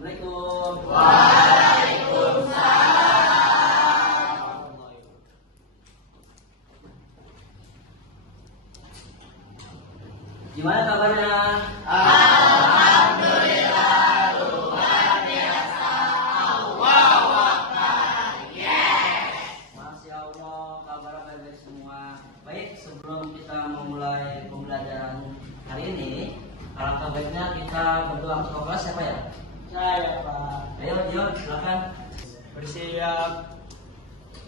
Assalamualaikum. Gimana kabarnya? Masya Allah, kabar baik semua. Baik, sebelum kita memulai pembelajaran hari ini, alangkah baiknya kita berdoa untuk kelas. Siapa ya? Saya Pak. Ayo, silakan. Bersiap.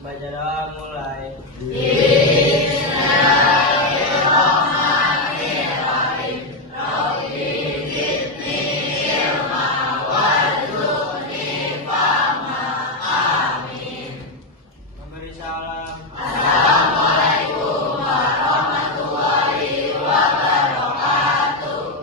Baca doa mulai. Memberi salam.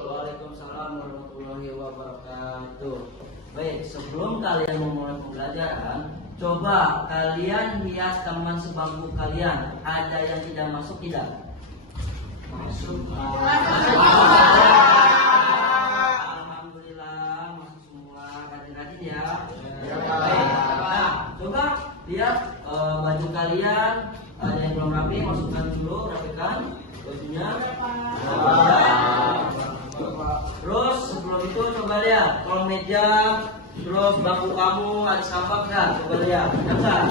Waalaikumsalam warahmatullahi wabarakatuh. Baik, sebelum kalian memulai pembelajaran, coba kalian lihat teman sebangku kalian. Ada yang tidak masuk tidak? Masuk. Alhamdulillah, masuk semua. Rajin-rajin ya. Baik. Nah, coba lihat baju kalian. Ada yang belum rapi, masukkan dulu, rapikan bajunya. Terus sebelum itu coba lihat kolong meja, terus bangku kamu ada sampah nggak? Coba lihat, ada nggak?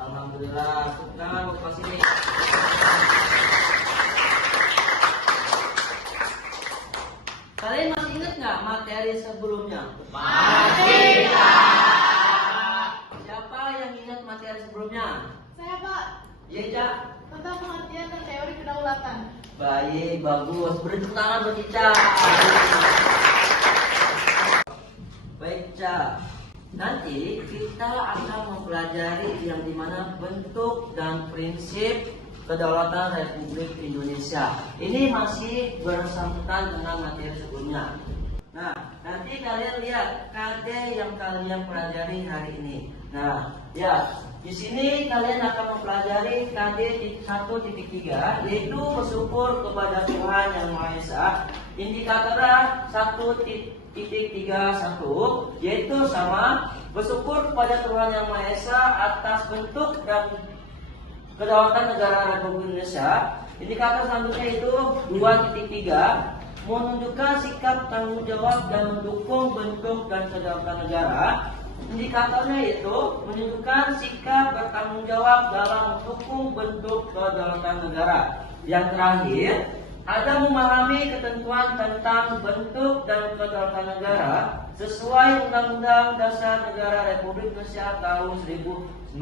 Alhamdulillah, sekarang ke sini. Kalian masih ingat nggak materi sebelumnya? Masih. Siapa yang ingat materi sebelumnya? Saya Pak, Iya, Cak. tentang pengertian dan teori kedaulatan. Baik, bagus. Beri tepuk tangan buat Ica. Baik, Ica. Nanti kita akan mempelajari yang dimana bentuk dan prinsip kedaulatan Republik Indonesia. Ini masih bersangkutan dengan materi sebelumnya. Nah, nanti kalian lihat KD yang kalian pelajari hari ini. Nah, ya, di sini kalian akan mempelajari KD 1.3, yaitu bersyukur kepada Tuhan Yang Maha Esa. Indikatornya 1.31, yaitu sama bersyukur kepada Tuhan Yang Maha Esa atas bentuk dan kedaulatan negara Republik Indonesia. Indikator selanjutnya itu 2.3, menunjukkan sikap tanggung jawab dan mendukung bentuk dan kedaulatan negara. Indikatornya itu menunjukkan sikap bertanggung jawab dalam mendukung bentuk kedaulatan negara. Yang terakhir, ada memahami ketentuan tentang bentuk dan kedaulatan negara sesuai Undang-Undang Dasar Negara Republik Indonesia tahun 1945.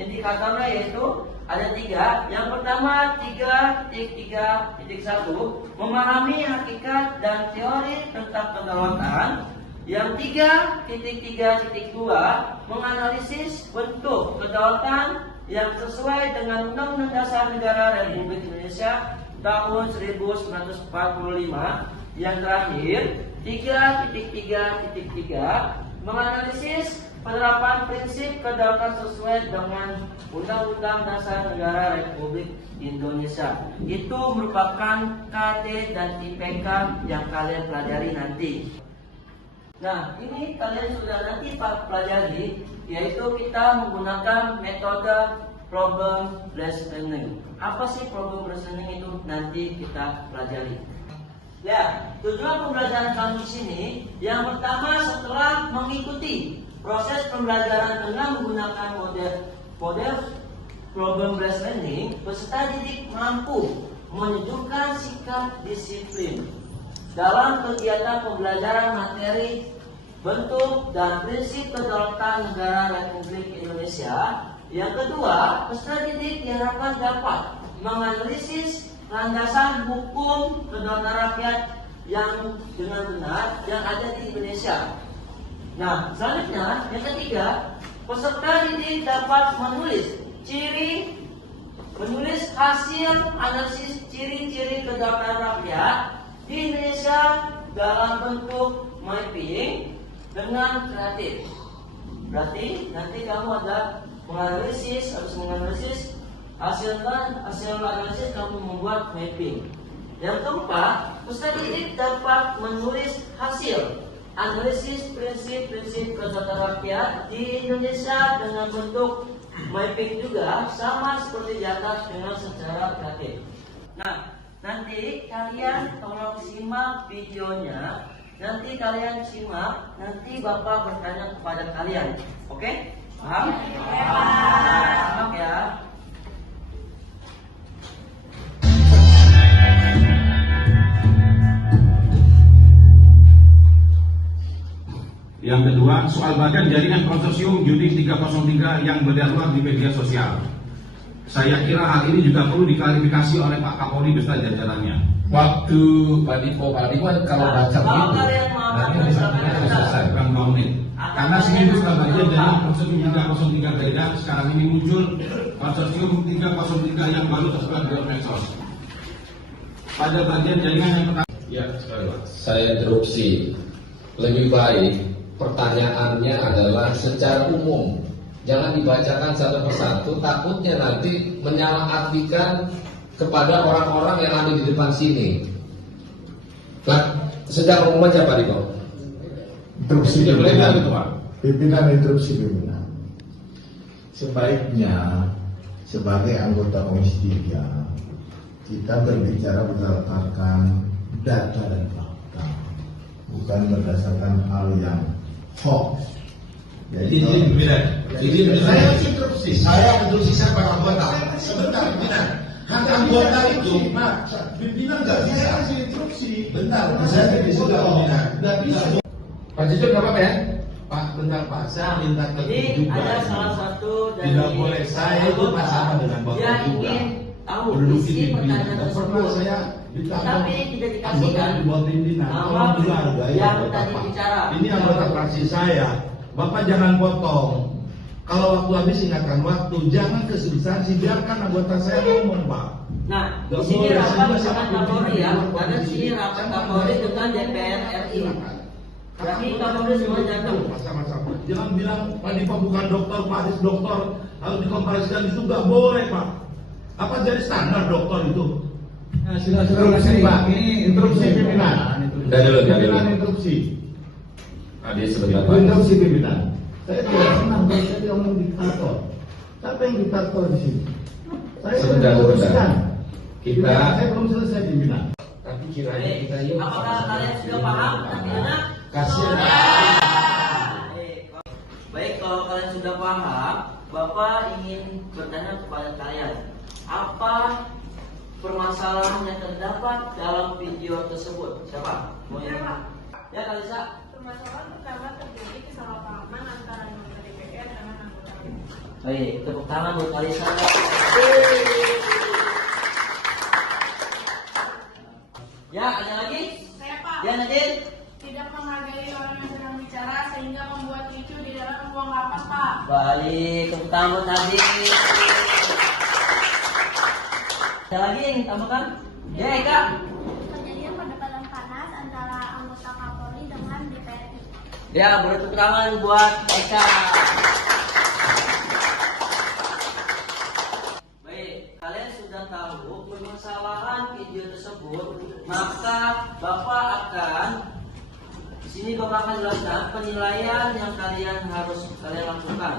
Indikatornya yaitu ada 3. Yang pertama 3.3.1, memahami hakikat dan teori tentang kedaulatan. Yang 3.3.2, menganalisis bentuk kedaulatan yang sesuai dengan Undang-Undang Dasar Negara Republik Indonesia tahun 1945. Yang terakhir 3.3.3, menganalisis penerapan prinsip kedaulatan sesuai dengan Undang-Undang Dasar Negara Republik Indonesia. Itu merupakan KD dan IPK yang kalian pelajari nanti. Nah, ini kalian sudah nanti pelajari, yaitu kita menggunakan metode problem based learning. Apa sih problem based learning itu? Nanti kita pelajari. Ya, tujuan pembelajaran kamu di sini, yang pertama setelah mengikuti proses pembelajaran dengan menggunakan model problem based learning, peserta didik mampu menunjukkan sikap disiplin dalam kegiatan pembelajaran materi bentuk dan prinsip kedaulatan negara Republik Indonesia. Yang kedua, peserta didik diharapkan dapat menganalisis landasan hukum kedaulatan rakyat yang dengan benar yang ada di Indonesia. Nah, selanjutnya yang ketiga, peserta didik dapat menulis hasil analisis ciri-ciri kedaulatan rakyat di Indonesia dalam bentuk mapping dengan kreatif. Berarti nanti kamu ada menganalisis, habis menganalisis hasil analisis kamu membuat mapping. Yang keempat, peserta didik dapat menulis hasil analisis prinsip-prinsip kesejahteraan rakyat di Indonesia dengan bentuk mapping juga sama seperti di atas dengan secara kreatif. Nah, nanti kalian tolong simak videonya. Nanti kalian simak, nanti Bapak bertanya kepada kalian. Oke? Paham? Simak ya. Yang kedua, soal badan jaringan konsorsium judi 303 yang beredar di media sosial. Saya kira hal ini juga perlu diklarifikasi oleh Pak Kapolri beserta jajarannya. Waktu Pak Diko kalau baca Kalau begitu, kalian mau nanti akan harus selesai. Bukan 2 menit. Karena seminggu setelah bagian jaringan konsorsium 303 beredar, sekarang ini muncul konsorsium 303 yang baru tersebar di medsos. Pada bagian jaringan yang pertama, ya, sekali Pak. Saya interupsi. Lebih baik pertanyaannya adalah secara umum, jangan dibacakan satu persatu, takutnya nanti menyalahartikan kepada orang-orang yang ada di depan sini. Nah, sedang umum aja Pak Diko. Interupsi Beredar pimpinan, itu Pak. pimpinan interupsi pimpinan. Sebaiknya sebagai anggota Komisi 3 kita berbicara berdasarkan data dan fakta, bukan berdasarkan hal yang hoax. Izin pimpinan. Saya interupsi. Saya interupsi siapa anggota? Sebentar pimpinan. Hak anggota itu, pimpinan nggak bisa kasih interupsi. Bentar, saya tidak bisa pimpinan. Nggak bisa. Pak Jujur nggak apa-apa ya? Pak, bentar Pak, saya minta Jadi tertib juga. ada salah satu dari Tidak boleh, saya itu anggota sama dengan Bapak yang juga. ingin tahu Menduduki isi pimpinan. pertanyaan Dan pernah tersebut. saya ditangkap Tapi tidak anggota dikasihkan di bawah pimpinan. nama Tolong dihargai yang oleh tadi Bapak. bicara. Ini anggota fraksi saya. Bapak jangan potong. Kalau waktu habis ingatkan waktu, jangan ke substansi, biarkan anggota saya ngomong Pak. Nah, di Nggak sini boleh, rapat saya dengan sangat Kapolri ya, memiliki karena di sini rapat Kapolri dengan DPR RI. Berarti Kapolri semua datang. Sama-sama. Jangan bilang Pak Dipa bukan dokter, Pak Adis dokter, harus dikomparasikan itu nggak boleh Pak. Apa jadi standar dokter itu? Nah, interupsi Pak, ini interupsi pimpinan. Udah dulu, Pimpinan interupsi. Adis sebentar Pak. Interupsi pimpinan. Saya tidak senang kalau saya diomong diktator. Siapa yang diktator di sini? Saya Sebentar, sudah teruskan. sebentar. Kita Saya belum selesai pimpinan. tapi kiranya Baik, kita yuk. apakah kalian sudah paham nantinya? Kasihan. Baik, kalau kalian sudah paham, Bapak ingin bertanya kepada kalian, apa permasalahan yang terdapat dalam video tersebut? Siapa? Mau yang? Ya, Kalisa. Permasalahan pertama terjadi kesalahpahaman antara anggota DPR dengan anggota DPR. Baik, tepuk tangan buat Kalisa. Ya, ada lagi? Saya Pak Ya, Nadine. tidak menghargai orang yang sedang bicara sehingga membuat ricuh di dalam ruang rapat Pak. Balik, tepuk tangan buat Nadine. Ada lagi yang tambahkan? Ya, Eka. Terjadinya perdebatan panas antara anggota Kapolri dengan DPR. Ya, boleh tepuk tangan buat Eka. Baik, kalian sudah tahu permasalahan video tersebut, maka Bapak akan di sini Bapak akan jelaskan penilaian yang kalian lakukan.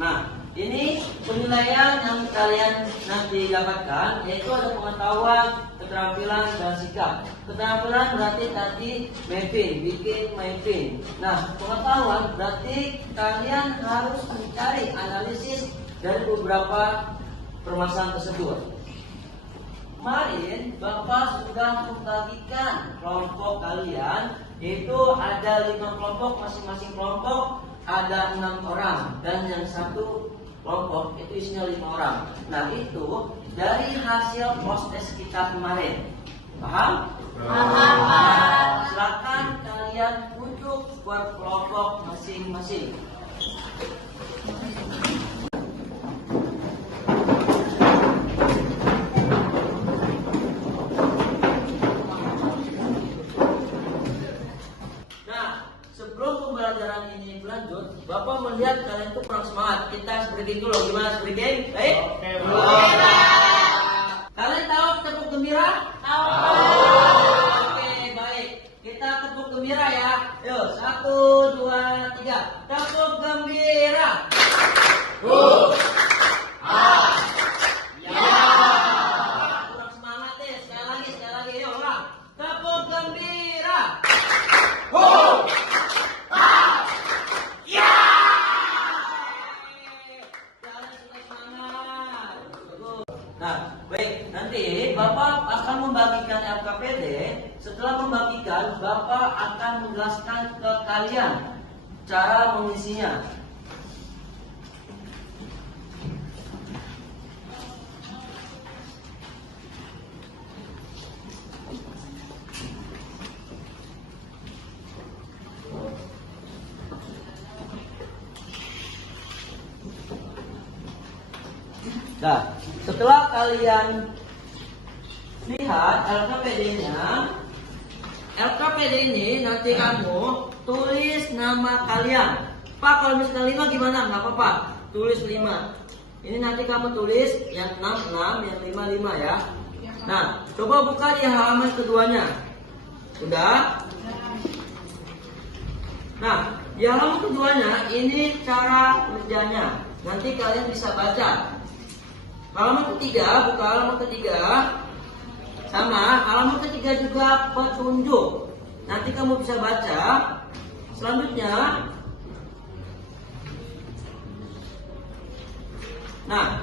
Nah, ini penilaian yang kalian nanti dapatkan, yaitu ada pengetahuan, keterampilan, dan sikap. Keterampilan berarti tadi mapping, bikin mapping. Nah, pengetahuan berarti kalian harus mencari analisis dari beberapa permasalahan tersebut. Kemarin Bapak sudah membagikan kelompok kalian, yaitu ada 5 kelompok, masing-masing kelompok ada 6 orang, dan yang satu kelompok itu isinya 5 orang. Nah, itu dari hasil proses kita kemarin. Paham? Paham, Pak. Silakan kalian duduk buat kelompok masing-masing. Nah, sebelum pembelajaran ini berlanjut, Bapak melihat kalian tuh kurang semangat. Kita breaking dulu. Gimana breaking? Baik? Oke, Kalian tahu tepuk gembira? Tahu. Oke, baik. Kita tepuk gembira ya. Yuk, 1, 2, 3. Tepuk gembira. Kurang semangat deh. Sekali lagi. Yuk, ulang. Tepuk gembira. Nah, baik, nanti Bapak akan membagikan LKPD. Setelah membagikan, Bapak akan menjelaskan ke kalian cara mengisinya. Nah, setelah kalian lihat LKPD ini nanti kamu tulis nama kalian. Pak, kalau misalnya 5 gimana? Nggak apa-apa, tulis 5. Ini nanti kamu tulis yang 6, yang 5 ya. Nah, coba buka di halaman keduanya. Sudah? Nah, di halaman keduanya ini cara kerjanya. Nanti kalian bisa baca. Halaman ketiga, buka halaman ketiga. Sama, halaman ketiga juga petunjuk. Nanti kamu bisa baca. Selanjutnya, nah,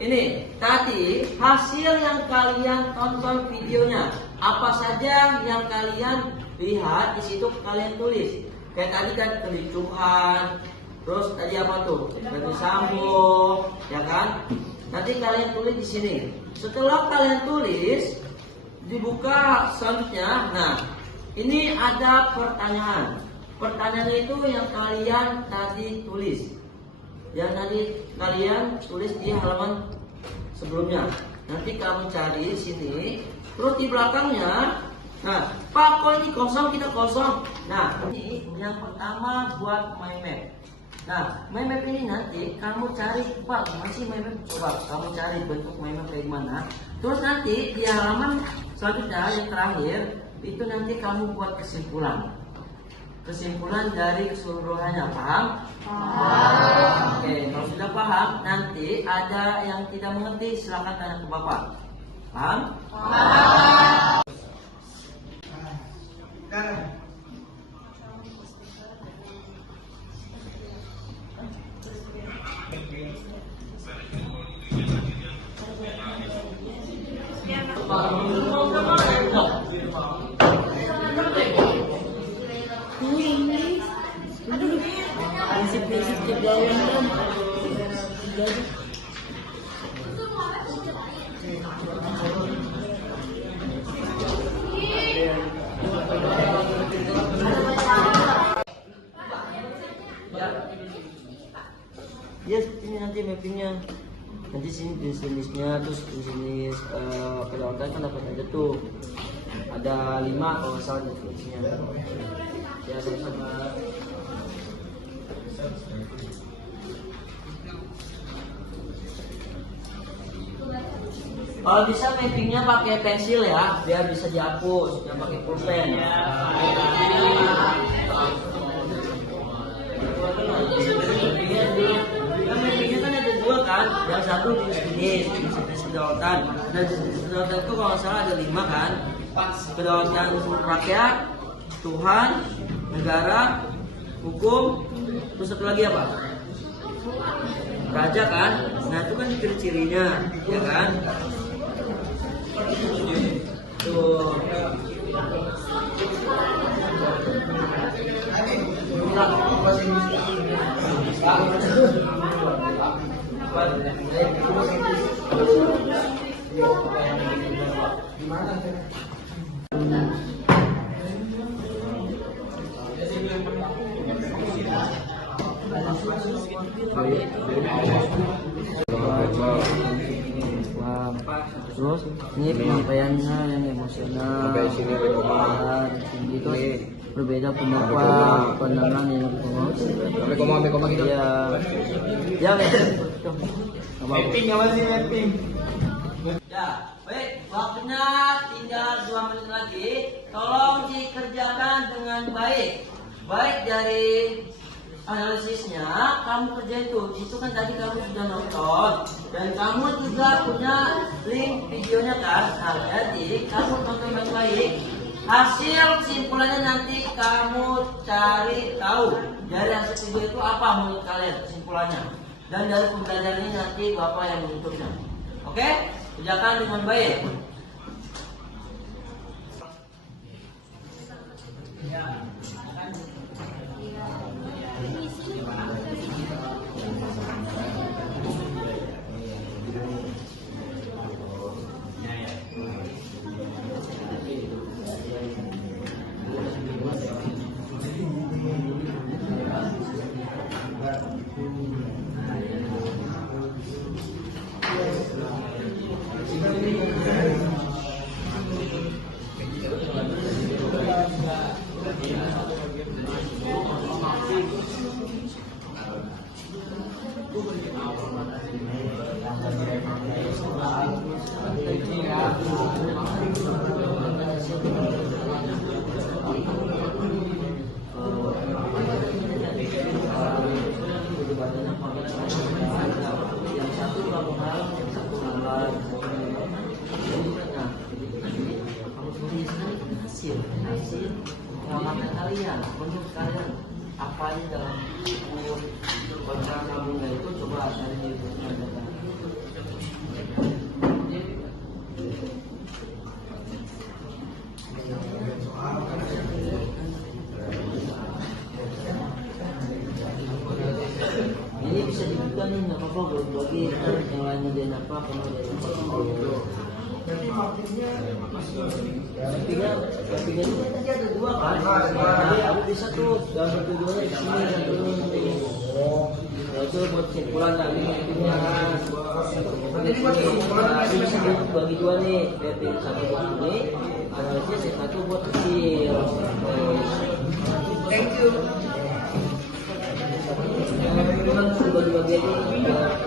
ini tadi hasil yang kalian tonton videonya. Apa saja yang kalian lihat di situ kalian tulis. Kayak tadi kan kericuhan, terus tadi apa tuh? Verdi Sambo, ya kan? Nanti kalian tulis di sini. Setelah kalian tulis, dibuka selanjutnya. Nah, ini ada pertanyaan. Pertanyaannya itu yang kalian tadi tulis. Yang tadi kalian tulis di halaman sebelumnya. Nanti kamu cari di sini. Terus di belakangnya, nah, Pak, kok ini kosong, kita kosong. Nah, ini yang pertama buat mind map. Nah, mind map ini nanti kamu cari, Pak, masih mind map, coba kamu cari bentuk mind map kayak gimana. Terus nanti di halaman selanjutnya yang terakhir itu nanti kamu buat kesimpulan. Kesimpulan dari keseluruhannya, paham? Paham. Oke, kalau sudah paham, nanti ada yang tidak mengerti silakan tanya ke Bapak. Paham? Paham. Prinsip-prinsip kegawaian yes, ini nanti mappingnya. Nanti sini jenis-jenisnya, terus jenis kedaulatan kan dapat aja tuh. Ada 5 kalau nggak salah jenisnya. Ya, sama. Kalau bisa mappingnya pakai pensil ya, biar bisa dihapus, jangan pakai pulpen. Mappingnya kan ada 2 kan, yang satu jenis kedaulatan. Dan jenis kedaulatan itu kalau nggak salah ada 5 kan. Kedaulatan rakyat, Tuhan, negara, hukum, terus satu lagi apa? Raja kan? Nah itu kan ciri-cirinya, ya kan? Tuh. Terus ini penyampaiannya yang emosional, sampai sini itu berbeda pendapat, pandangan yang koma gitu. Ya, Mapping apa sih mapping? Ya, baik, waktunya tinggal 2 menit lagi. Tolong dikerjakan dengan baik. Baik dari analisisnya, kamu kerjain tuh. Itu kan tadi kamu sudah nonton dan kamu juga punya link videonya kan. Nah, jadi kamu tonton baik-baik. Hasil kesimpulannya nanti kamu cari tahu dari hasil video itu apa menurut kalian kesimpulannya. Dan dari pembelajaran ini nanti Bapak yang menutupnya. Oke? Kerjakan dengan baik. Yang satu kamu hal, yang satu lambat. Kamu sendiri hasil pengalaman kalian, menurut kalian apa aja dalam kontrak kamu itu coba cari di data. Ini bisa dibuka nih, nggak apa-apa buat bagi yang lainnya dia apa, kamu dari tiga ini tadi ada 2 kan? Jadi aku bisa tuh dalam satu duanya di sini satu ini. Nah, itu buat kesimpulan tadi intinya kan. Jadi buat kesimpulan bisa dibagi 2 nih, berarti satu buat ini, analisis yang satu buat kecil. Thank you. Bagi-bagi ini biar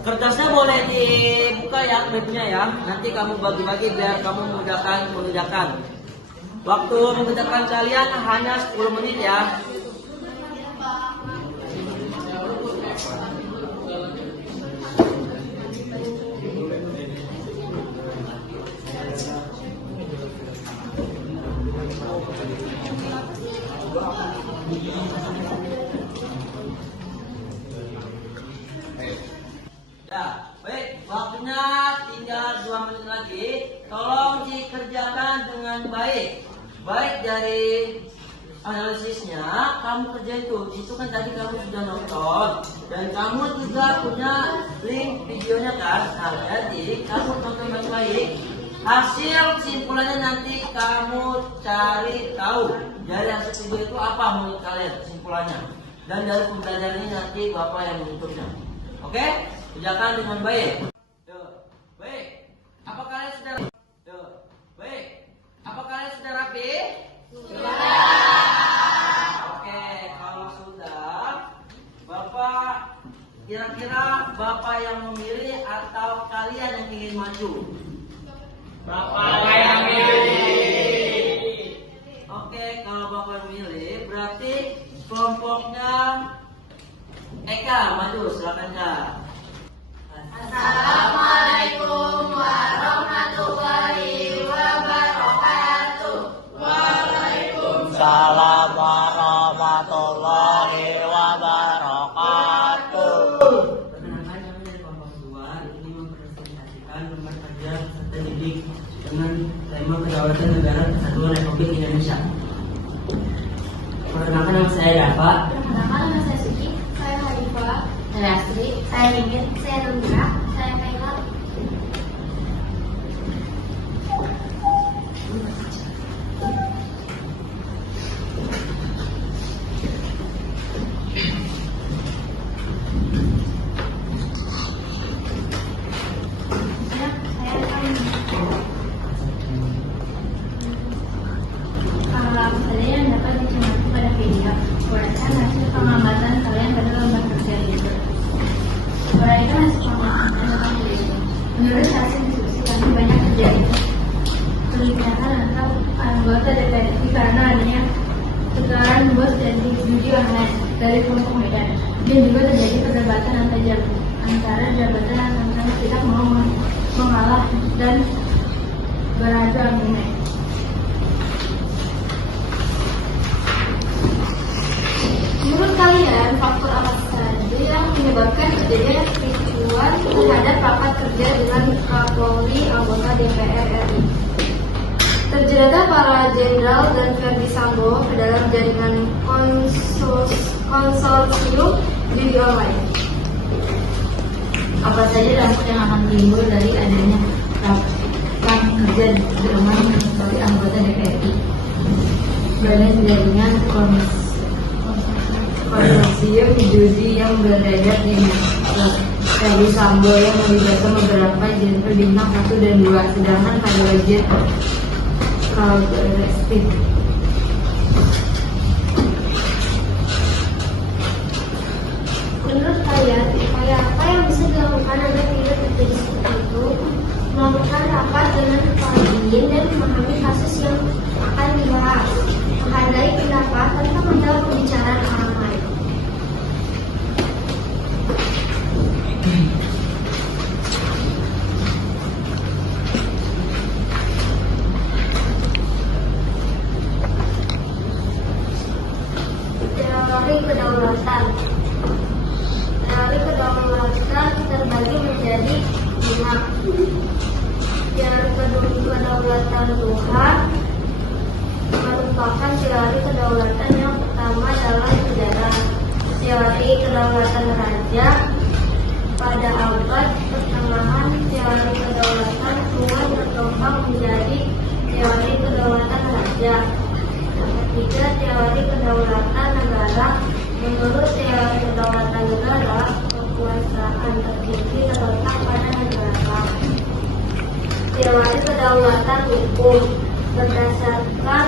kertasnya boleh dibuka ya, klipnya ya. Nanti kamu bagi-bagi biar kamu memudahkan. Waktu mengerjakan kalian hanya 10 menit ya. Ya, baik, waktunya tinggal 2 menit lagi. Tolong dikerjakan dengan baik. Baik dari analisisnya, kamu kerjain tuh. Itu kan tadi kamu sudah nonton dan kamu juga punya link videonya kan. Nah, jadi kamu tonton baik-baik. Hasil kesimpulannya nanti kamu cari tahu dari hasil video itu apa menurut kalian kesimpulannya. Dan dari pembelajaran ini nanti Bapak yang menutupnya. Oke? Kerjakan dengan baik. Baik. Apa kalian sudah baik? Apa kalian sudah rapi? Sudah. Oke, kalau sudah, Bapak kira-kira Bapak yang memilih atau kalian yang ingin maju? Bapak yang milih. Oke, kalau Bapak milih berarti kelompoknya Eka maju, silakan Kak. Assalamualaikum warahmatullahi wabarakatuh. Waalaikumsalam warahmatullahi wabarakatuh. Perkenalkan kami dari kelompok 2 ini mempresentasikan lembar kerja peserta didik dengan tema kedaulatan negara kesatuan Republik Indonesia. Perkenalkan nama saya Dafa. Perkenalkan nama saya Suci, saya Hadifa, saya Astri, saya Ingin, saya Rumira, saya Kayla. lebih banyak terjadi pernikahan antar anggota DPR karena adanya tekanan bos dan judi online dari kelompok Medan, dan juga terjadi perdebatan antara jabatan antara kita mau mengalah dan beradu argumen. Menurut kalian, faktor apa saja yang menyebabkan terjadinya kericuan terhadap rapat kerja dengan Kapolri anggota DPR RI? Terjeratnya para jenderal dan Verdi Sambo ke dalam jaringan konsorsium judi online. Apa saja dampak yang akan timbul dari adanya rapat kerja dengan Kapolri anggota DPR RI dan jaringan konsorsium judi yang beredar di Verdi Sambo yang melibatkan beberapa jenderal bintang 1 dan 2, sedangkan pada bagian Restin. Menurut kalian, upaya apa yang bisa dilakukan agar tidak terjadi seperti itu? Melakukan rapat dengan kepala dingin dan memahami kasus yang akan dibahas, menghargai pendapat tanpa menjawab pembicaraan orang lain. Teori kedaulatan terbagi menjadi 5. Teori kedaulatan Tuhan merupakan teori kedaulatan yang pertama dalam sejarah. Teori kedaulatan raja pada abad pertengahan. Teori kedaulatan Tuhan berkembang menjadi teori kedaulatan raja. Yang ketiga, teori kedaulatan negara. Menurut teori kedaulatan negara, kekuasaan tertinggi terletak pada negara. Teori kedaulatan hukum berdasarkan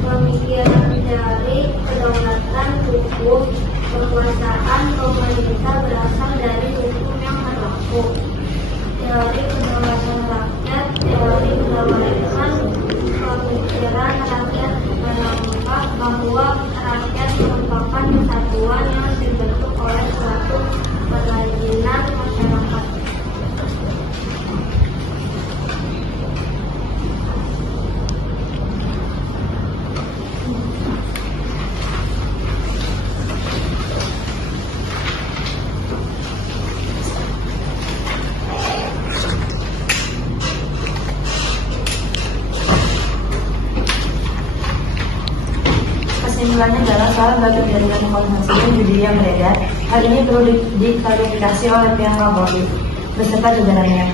pemikiran teori kedaulatan hukum, kekuasaan pemerintah berasal dari hukum yang berlaku. Teori kedaulatan rakyat, teori kedaulatan pemikiran rakyat menangkap bahwa rakyat merupakan kesatuan yang dibentuk oleh suatu kerajinan masyarakat. Kesimpulannya adalah soal bagi jaringan konsorsium judi yang beredar. Hal ini perlu diklarifikasi oleh pihak Kapolri beserta jajarannya.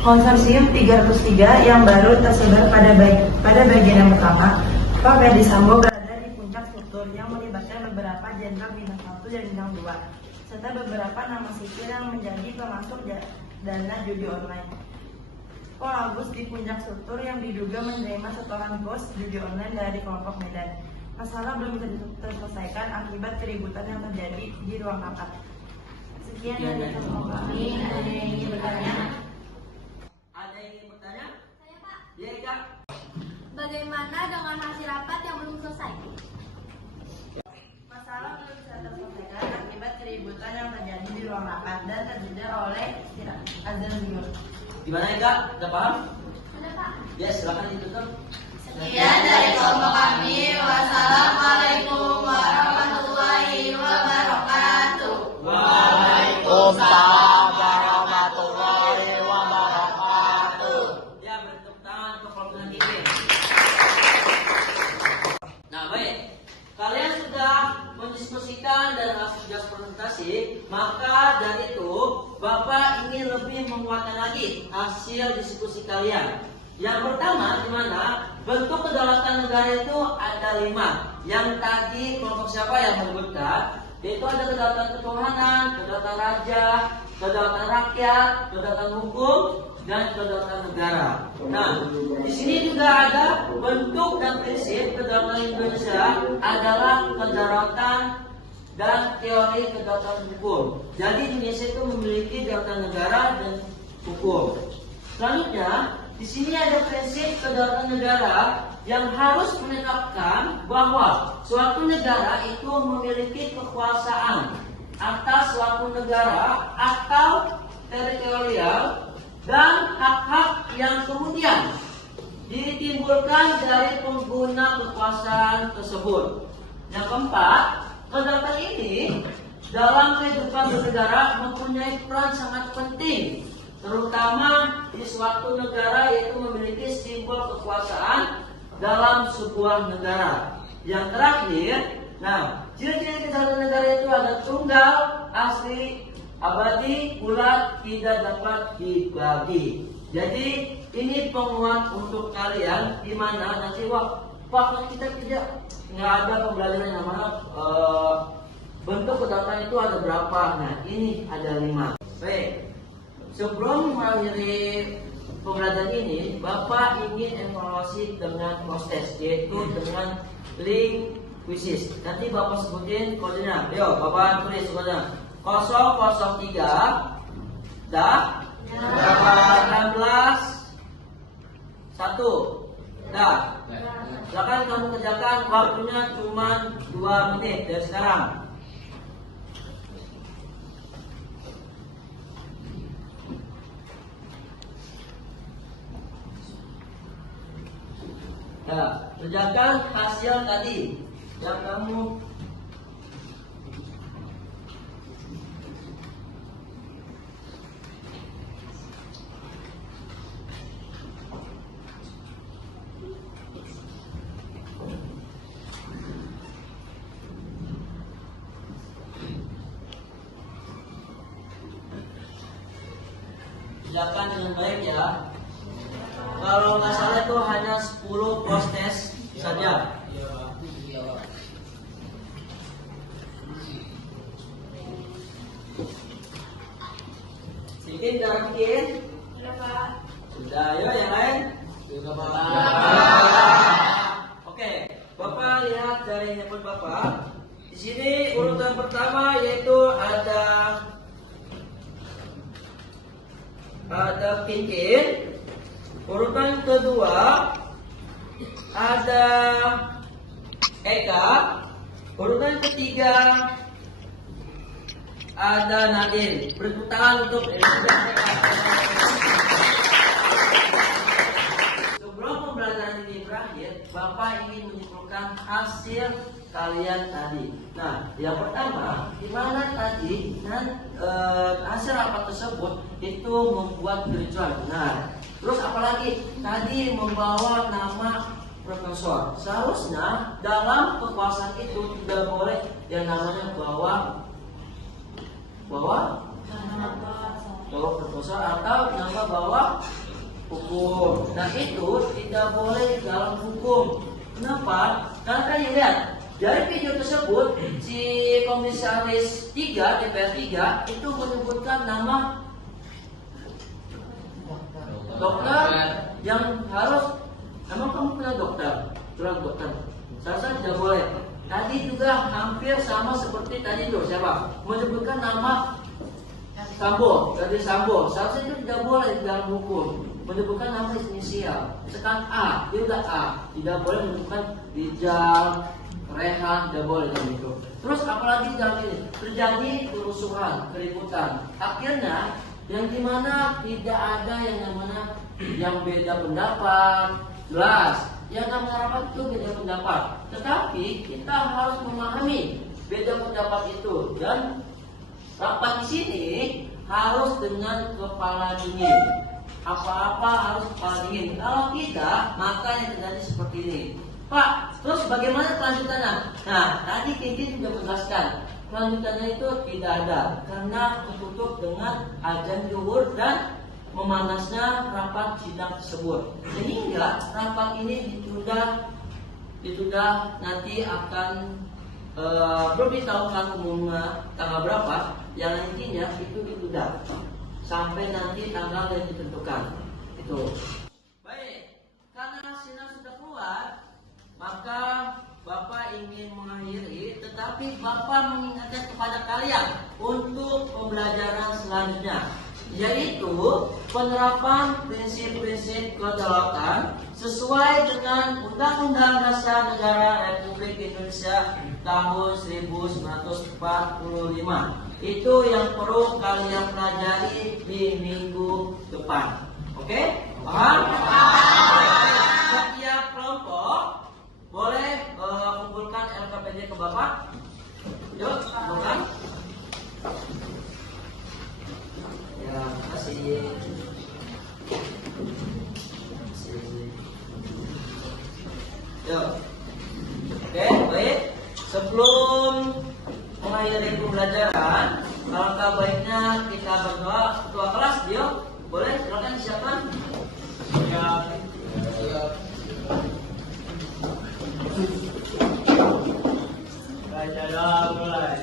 Konsorsium 303 yang baru tersebar pada bagian yang pertama, Pak Verdi Sambo berada di puncak struktur yang melibatkan beberapa jenderal bintang 1 dan bintang 2, serta beberapa nama sipil yang menjadi pemasok dana judi online. Pol Agus di puncak struktur yang diduga menerima setoran bos judi online dari kelompok Medan. Masalah belum bisa terselesaikan akibat keributan yang terjadi di ruang rapat. Sekian dari kami. Ada yang ingin bertanya? Ada yang ingin bertanya? Saya Pak, Ya, Kak. bagaimana dengan hasil rapat yang belum selesai? Masalah belum bisa terselesaikan akibat keributan yang terjadi di ruang rapat dan terjadi oleh Azan Zigur. Gimana ya, Kak? Udah paham? Ada Pak. Ya, silakan ditutup. Sekian dari kelompok kami. Wassalamualaikum warahmatullahi wabarakatuh. Waalaikumsalam warahmatullahi wabarakatuh. Ya, bertepuk tangan untuk kelompok ini. Nah, baik. Kalian sudah mendiskusikan dan sudah presentasi, maka dari itu Bapak ingin lebih menguatkan lagi hasil diskusi kalian. Yang pertama, di mana bentuk kedaulatan negara itu ada 5. Yang tadi kelompok siapa yang menyebutkan? Yaitu ada kedaulatan ketuhanan, kedaulatan raja, kedaulatan rakyat, kedaulatan hukum, dan kedaulatan negara. Nah, di sini juga ada bentuk dan prinsip kedaulatan Indonesia adalah kedaulatan dan teori kedaulatan hukum. Jadi Indonesia itu memiliki kedaulatan negara dan hukum. Selanjutnya, di sini ada prinsip kedaulatan negara yang harus menetapkan bahwa suatu negara itu memiliki kekuasaan atas suatu negara atau teritorial dan hak-hak yang kemudian ditimbulkan dari pengguna kekuasaan tersebut. Yang keempat, kedaulatan ini dalam kehidupan bernegara mempunyai peran sangat penting, terutama di suatu negara yaitu memiliki simbol kekuasaan dalam sebuah negara. Yang terakhir, ciri-ciri kedaulatan negara itu ada tunggal, asli, abadi, bulat, tidak dapat dibagi. Jadi ini penguat untuk kalian di mana nanti Pak kita nggak ada pembelajaran yang mana bentuk kedaulatan itu ada berapa. Nah ini ada 5. Baik, sebelum mengakhiri pembelajaran ini, Bapak ingin evaluasi dengan proses, yaitu dengan linguisis. Nanti Bapak sebutin kodenya. Yo, Bapak tulis kodenya 003 dah 16 1 dah. Silakan kamu kerjakan, waktunya cuma 2 menit dari sekarang. Nah, kerjakan hasil tadi yang kamu kerjakan dengan baik ya. Kalau nggak salah itu hanya 10 post test saja. Bikin cara bikin? Sudah Pak. Sudah, ayo yang lain? Sudah Pak. Oke, Bapak lihat dari handphone Bapak. Di sini urutan pertama yaitu ada Pinkin. Urutan kedua ada Eka. Urutan ketiga ada Nadine. Beri tangan untuk sebelum pembelajaran ini berakhir, Bapak ingin menyimpulkan hasil kalian tadi. Nah, yang pertama, di mana tadi hasil rapat tersebut itu membuat kericuan. Nah, terus apalagi tadi membawa nama profesor. Seharusnya dalam kekuasaan itu tidak boleh yang namanya bawa profesor atau nama bawa hukum. Nah itu tidak boleh dalam hukum. Kenapa? Karena kan lihat dari video tersebut si komisaris 3 DPR 3 itu menyebutkan nama dokter yang harus, emang kamu punya dokter, tulang dokter. Saya tidak boleh. Tadi juga hampir sama seperti tadi itu siapa? Menyebutkan nama Sambo, dari Sambo. Seharusnya itu tidak boleh dalam hukum. Menyebutkan nama inisial. Misalkan A, dia udah A. Tidak boleh menyebutkan Rijal, Rehan, tidak boleh dalam itu. Terus apalagi dalam ini terjadi kerusuhan, keributan. Akhirnya yang dimana tidak ada yang namanya yang beda pendapat, jelas. Yang namanya rapat itu beda pendapat. Tetapi kita harus memahami beda pendapat itu dan rapat di sini harus dengan kepala dingin. Apa-apa harus kepala dingin. Kalau tidak, maka yang terjadi seperti ini. Pak, terus bagaimana kelanjutannya? Nah, tadi Kintin sudah menjelaskan. Kelanjutannya itu tidak ada karena tertutup dengan azan zuhur dan memanasnya rapat sidang tersebut. Sehingga rapat ini ditunda nanti akan beritahukan umumnya tanggal berapa. Yang intinya itu ditunda sampai nanti tanggal yang ditentukan. Itu. Baik, karena sinar sudah keluar, maka Bapak ingin mengakhiri, tetapi Bapak mengingatkan kepada kalian untuk pembelajaran selanjutnya, yaitu penerapan prinsip-prinsip kedaulatan sesuai dengan Undang-Undang Dasar Negara Republik Indonesia tahun 1945. Itu yang perlu kalian pelajari di minggu depan. Oke? Paham? Setiap kelompok boleh kumpulkan LKPD ke Bapak. Yuk, kumpulkan. Ya, kasih. Yuk. Oke, baik. Sebelum mengakhiri pembelajaran, alangkah baiknya kita berdoa. Ketua kelas, Dio, boleh silakan disiapkan. Ya. Baca mulai.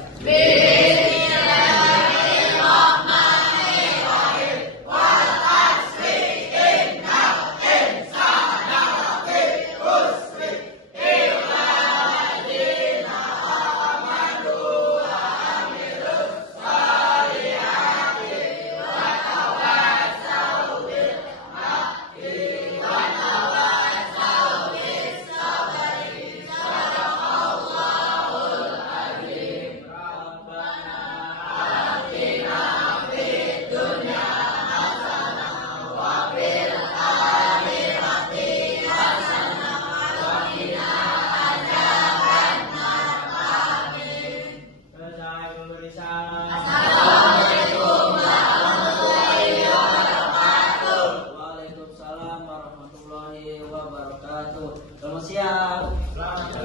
Waalaikumsalam warahmatullahi wabarakatuh. Selamat siang.